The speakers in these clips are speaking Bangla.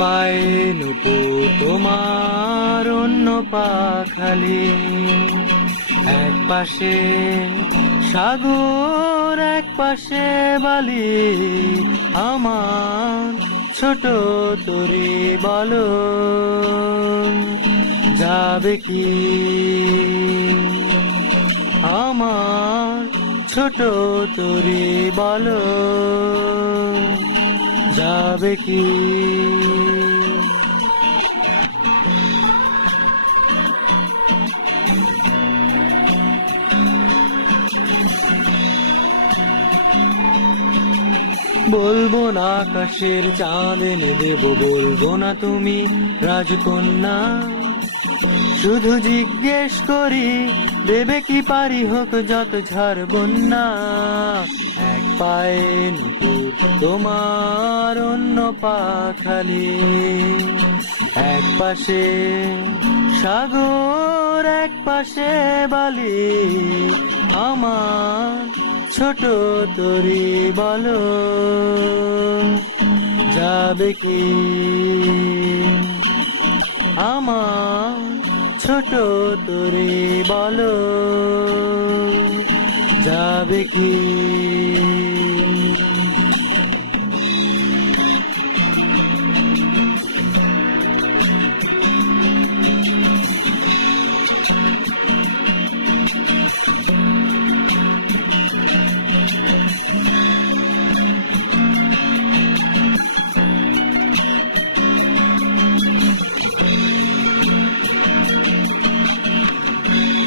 পায়ে নুপুর তোমার, অন্য পা খালি। এক পাশে সাগর, এক পাশে বালি। আমার ছোট তরি বলো, যাবে কি? আমার ছোট তরি বলো, যাবে কি? বলবো না আকাশের চাঁদ এনে দেব, বলবো না তুমি রাজকন্যা। শুধু জিজ্ঞেস করি, দেবে কি পারি হোক যত ঝড় বন্যা। এক পায়ে নুপুর তোমার, অন্য পা খালি। এক পাশে সাগর, এক পাশে বালি। আমার ছোট তরি বলো, যাবে কি? আমার ছোট তরি বলো, যাবে কি?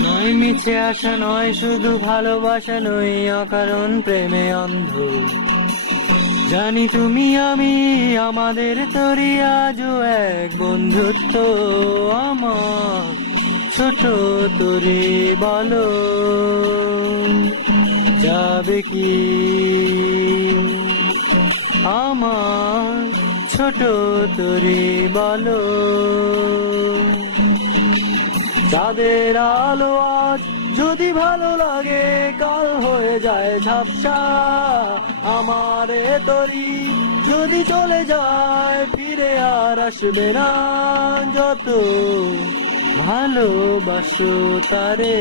নয় মিছে আশা, নয় শুধু ভালোবাসা, নই অকারণ প্রেমে অন্ধ। জানি তুমি আমি, আমাদের তরি আজও এক বন্ধুত্ব। আমার ছোট তরি বলো, যাবে কি? আমার ছোট তরি বলো, চাঁদের আলো আজ যদি ভালো লাগে, কাল হয়ে যায় ঝাপসা। আমার এ তরি যদি চলে যায়, ফিরে আর আসবে না। যত ভালোবাসো তারে,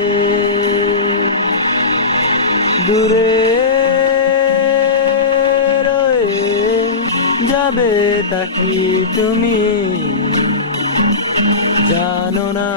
দূরে রয়ে যাবে তা কি তুমি জানো না?